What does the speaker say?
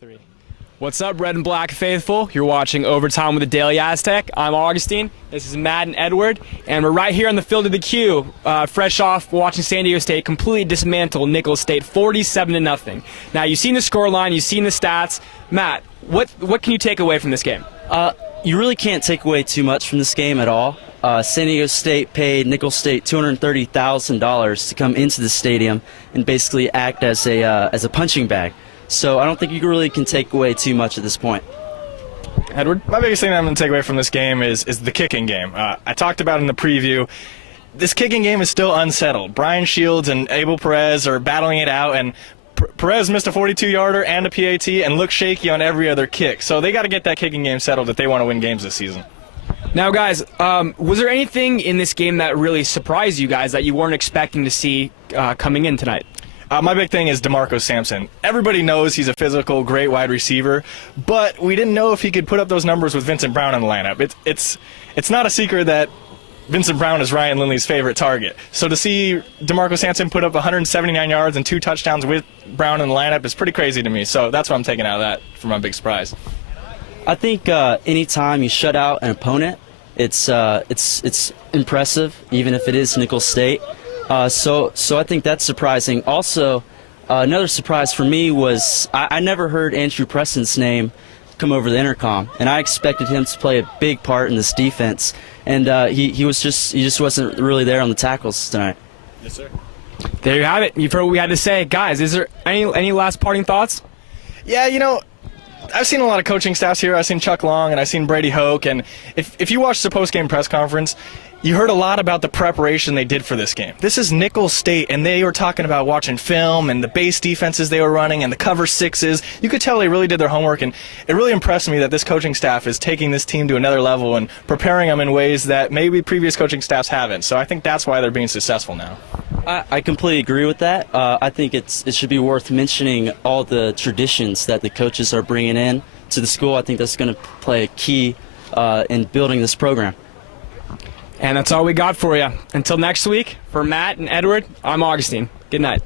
3. What's up, red and black faithful? You're watching Overtime with the Daily Aztec. I'm Agustin. This is Matt and Edward, and we're right here on the field of the Q, fresh off watching San Diego State completely dismantle Nicholls State 47-0. Now, you've seen the scoreline, you've seen the stats. Matt, what can you take away from this game? You really can't take away too much from this game at all. San Diego State paid Nicholls State $230,000 to come into the stadium and basically act as a punching bag. So I don't think you really can take away too much at this point. Edward? My biggest thing that I'm going to take away from this game is the kicking game. I talked about in the preview, this kicking game is still unsettled. Brian Shields and Abel Perez are battling it out, and Perez missed a 42-yarder and a PAT and looked shaky on every other kick. So they got to get that kicking game settled if they want to win games this season. Now, guys, was there anything in this game that really surprised you guys that you weren't expecting to see coming in tonight? My big thing is DeMarco Sampson. Everybody knows he's a physical, great wide receiver, but we didn't know if he could put up those numbers with Vincent Brown in the lineup. It's not a secret that Vincent Brown is Ryan Lindley's favorite target. So to see DeMarco Sampson put up 179 yards and 2 touchdowns with Brown in the lineup is pretty crazy to me. So that's what I'm taking out of that for my big surprise. I think anytime you shut out an opponent, it's impressive, even if it is Nicholls State. So I think that's surprising. Also, another surprise for me was I never heard Andrew Preston's name come over the intercom, and I expected him to play a big part in this defense, and he just wasn't really there on the tackles tonight. Yes, sir. There you have it. You've heard what we had to say. Guys, is there any last parting thoughts? Yeah, you know, I've seen a lot of coaching staffs here. I've seen Chuck Long and I've seen Brady Hoke, and if you watched the post-game press conference, you heard a lot about the preparation they did for this game. This is Nicholls State, and they were talking about watching film and the base defenses they were running and the cover sixes. You could tell they really did their homework, and it really impressed me that this coaching staff is taking this team to another level and preparing them in ways that maybe previous coaching staffs haven't. So I think that's why they're being successful now. I completely agree with that. I think it should be worth mentioning all the traditions that the coaches are bringing in to the school. I think that's going to play a key in building this program. And that's all we got for you. Until next week, for Matt and Edward, I'm Agustin. Good night.